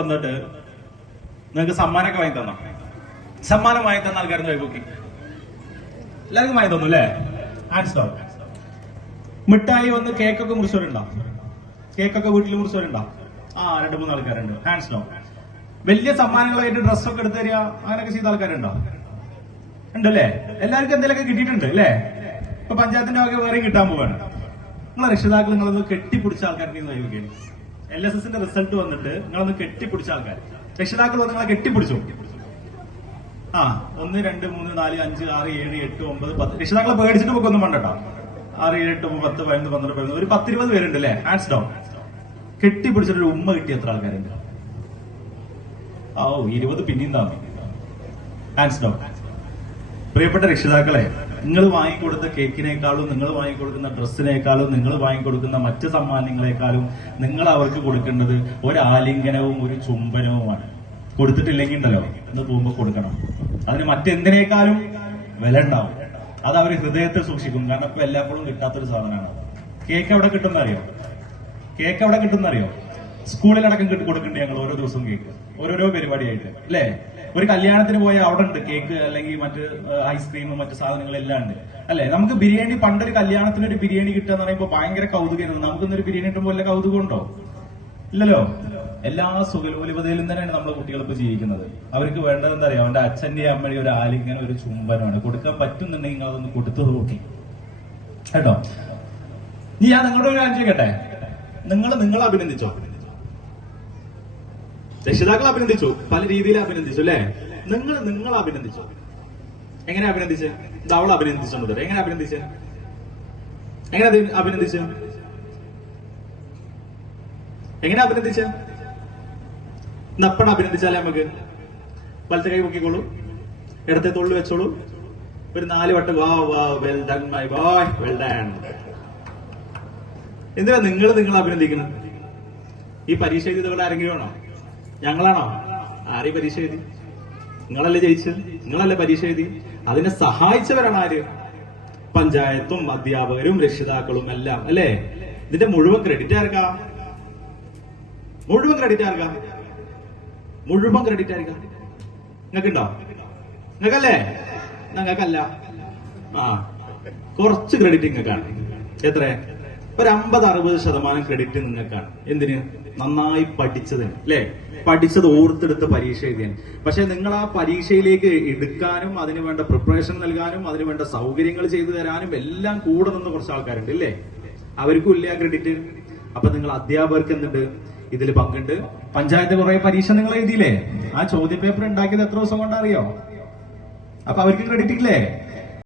വന്നിട്ട് നിങ്ങൾക്ക് സമ്മാനമൊക്കെ വാങ്ങി തന്നോ? സമ്മാനം വാങ്ങി തന്ന ആൾക്കാരെന്ന് നോക്കി എല്ലാവർക്കും വാങ്ങി തന്നു അല്ലേ? Hands down. മിഠായി വന്ന് കേക്കൊക്കെ മുറിച്ചവരുണ്ടോ? കേക്കൊക്കെ വീട്ടിൽ മുറിച്ചവരുണ്ടോ? 2-3 ആൾക്കാരുണ്ട്. Hands down. വലിയ സമ്മാനങ്ങളായിട്ട് ഡ്രസ്സൊക്കെ എടുത്തു തരിക അങ്ങനെയൊക്കെ ചെയ്ത ആൾക്കാരുണ്ടോ? ഉണ്ടല്ലേ? എല്ലാവർക്കും എന്തെങ്കിലുമൊക്കെ കിട്ടിയിട്ടുണ്ട് അല്ലേ? ഇപ്പൊ പഞ്ചായത്തിന്റെ വക വേറെയും കിട്ടാൻ പോവാണ്. നിങ്ങളെ രക്ഷിതാക്കൾ നിങ്ങളൊന്ന് കെട്ടിപ്പിടിച്ച ആൾക്കാർക്ക് നോക്കിയാണ്. LSSന്റെ റിസൾട്ട് വന്നിട്ട് നിങ്ങളൊന്ന് കെട്ടിപ്പിടിച്ച ആൾക്കാർ, രക്ഷിതാക്കൾ വന്ന് നിങ്ങളെ കെട്ടിപ്പിടിച്ചു. 1 2 3 4 5 6 7 8 9 10 രക്ഷിതാക്കളെ പേടിച്ചിട്ട് പൊക്കൊന്നും വേണ്ടട്ടോ. 6 7 8 9 10 11 12 13 ഒരു 10-20 പേരുണ്ട് അല്ലേ? Hands down. കെട്ടിപ്പിടിച്ചിട്ടൊരു ഉമ്മ കിട്ടിയ എത്ര ആൾക്കാരുണ്ട്? 20 പിന്നെയും താമി. Hands down. പ്രിയപ്പെട്ട രക്ഷിതാക്കളെ, നിങ്ങൾ വാങ്ങിക്കൊടുത്ത കേക്കിനേക്കാളും, നിങ്ങൾ വാങ്ങിക്കൊടുക്കുന്ന ഡ്രസ്സിനേക്കാളും, നിങ്ങൾ വാങ്ങിക്കൊടുക്കുന്ന മറ്റ് സമ്മാനങ്ങളെക്കാളും നിങ്ങൾ അവർക്ക് കൊടുക്കേണ്ടത് ഒരു ആലിംഗനവും ഒരു ചുംബനവുമാണ്. കൊടുത്തിട്ടില്ലെങ്കിൽ ഉണ്ടല്ലോ, ഇന്ന് പോകുമ്പോൾ കൊടുക്കണം. അതിന് മറ്റെന്തിനേക്കാളും വില ഉണ്ടാവും. അത് അവർ ഹൃദയത്തിൽ സൂക്ഷിക്കും. കാരണം ഇപ്പൊ എല്ലായ്പ്പോഴും കിട്ടാത്തൊരു സാധനമാണ്. കേക്ക് എവിടെ കിട്ടുന്ന അറിയോ? കേക്ക് എവിടെ കിട്ടുന്ന അറിയോ? സ്കൂളിലടക്കം കൊടുക്കുന്നുണ്ട് ഞങ്ങൾ ഓരോ ദിവസവും കേക്ക്, ഓരോരോ പരിപാടിയായിട്ട് അല്ലേ? ഒരു കല്യാണത്തിന് പോയാൽ അവിടെ ഉണ്ട് കേക്ക്, അല്ലെങ്കിൽ മറ്റ് ഐസ്ക്രീമും മറ്റു സാധനങ്ങളെല്ലാം ഉണ്ട് അല്ലെ? നമുക്ക് ബിരിയാണി, പണ്ടൊരു കല്യാണത്തിന് ഒരു ബിരിയാണി കിട്ടുക എന്ന് പറയുമ്പോൾ ഭയങ്കര കൗതുകമായിരുന്നു. നമുക്കൊന്നൊരു ബിരിയാണി കിട്ടുമ്പോൾ വല്ല കൗതുകം ഉണ്ടോ? ഇല്ലല്ലോ. എല്ലാ സുഖലോലിപതയിലും തന്നെയാണ് നമ്മളെ കുട്ടികൾ ഇപ്പൊ ജീവിക്കുന്നത്. അവർക്ക് വേണ്ടത് എന്താ അറിയാം? അവന്റെ അച്ഛന്റെയും അമ്മയുടെയും ഒരു ആലിംഗനം, ഒരു ചുംബനമാണ്. കൊടുക്കാൻ പറ്റുന്നുണ്ടെങ്കിൽ നിങ്ങൾ അതൊന്ന് കൊടുത്തു നോക്കി കേട്ടോ. ഞാൻ നിങ്ങളുടെ ഒരു കാര്യം കേട്ടെ, നിങ്ങൾ അഭിനന്ദിച്ചോ? രക്ഷിതാക്കൾ അഭിനന്ദിച്ചു, പല രീതിയിൽ അഭിനന്ദിച്ചു അല്ലെ? നിങ്ങൾ അഭിനന്ദിച്ചു. എങ്ങനെ അഭിനന്ദിച്ച്? ഇത് അവൾ അഭിനന്ദിച്ചോണ്ട് തരാം. എങ്ങനെ അഭിനന്ദിച്ച്? എങ്ങനെ അഭിനന്ദിച്ച്? എങ്ങനെ അഭിനന്ദിച്ച? നപ്പണ അഭിനന്ദിച്ചാലേ നമുക്ക് വലത്തെ കൈ പൊക്കിക്കോളൂ, ഇടത്തെ തൊള്ളു വെച്ചോളൂ, ഒരു 4 വട്ടം വാ വാ well done my boy well done. എന്തിനാ നിങ്ങൾ അഭിനന്ദിക്കുന്നത്? ഈ പരീക്ഷ എഴുതിയതുകൊണ്ട് ആരെങ്കിലും ആണോ? ഞങ്ങളാണോ? ആരെയും പരീക്ഷ എഴുതി? നിങ്ങളല്ലേ ജയിച്ചത്? നിങ്ങളല്ലേ പരീക്ഷ എഴുതി? അതിനെ സഹായിച്ചവരാണ് ആര്? പഞ്ചായത്തും അധ്യാപകരും രക്ഷിതാക്കളും എല്ലാം അല്ലേ? ഇതിന്റെ മുഴുവൻ ക്രെഡിറ്റ് ആർക്കാ? മുഴുവൻ ക്രെഡിറ്റ് ആർക്കാ? മുഴുവൻ ക്രെഡിറ്റ് ആർക്കാ? നിങ്ങൾക്കുണ്ടോ? നിങ്ങൾക്കല്ലേ? ഞങ്ങൾക്കല്ല. കുറച്ച് ക്രെഡിറ്റ് നിങ്ങൾക്കാണ്. എത്ര? ഒരു 50-60% ക്രെഡിറ്റ് നിങ്ങൾക്കാണ്. എന്തിന്? നന്നായി പഠിച്ചതിന് അല്ലെ? പഠിച്ചത് ഓർത്തെടുത്ത് പരീക്ഷ എഴുതിയാണ്. പക്ഷെ നിങ്ങൾ ആ പരീക്ഷയിലേക്ക് എടുക്കാനും അതിന് വേണ്ട പ്രിപ്പറേഷൻ നൽകാനും അതിന് വേണ്ട സൗകര്യങ്ങൾ ചെയ്തു തരാനും എല്ലാം കൂടെ നിന്ന് കുറച്ച് ആൾക്കാരുണ്ട് ഇല്ലേ? അവർക്കും ഇല്ല ക്രെഡിറ്റ്. അപ്പൊ നിങ്ങൾ അധ്യാപകർക്ക് എന്തുണ്ട്? ഇതിൽ പങ്കുണ്ട്. പഞ്ചായത്ത് കുറെ പരീക്ഷ നിങ്ങൾ എഴുതിയില്ലേ? ആ ചോദ്യപേപ്പർ ഉണ്ടാക്കിയത് എത്ര ദിവസം കൊണ്ടറിയോ? അപ്പൊ അവർക്ക് ക്രെഡിറ്റ് ഇല്ലേ?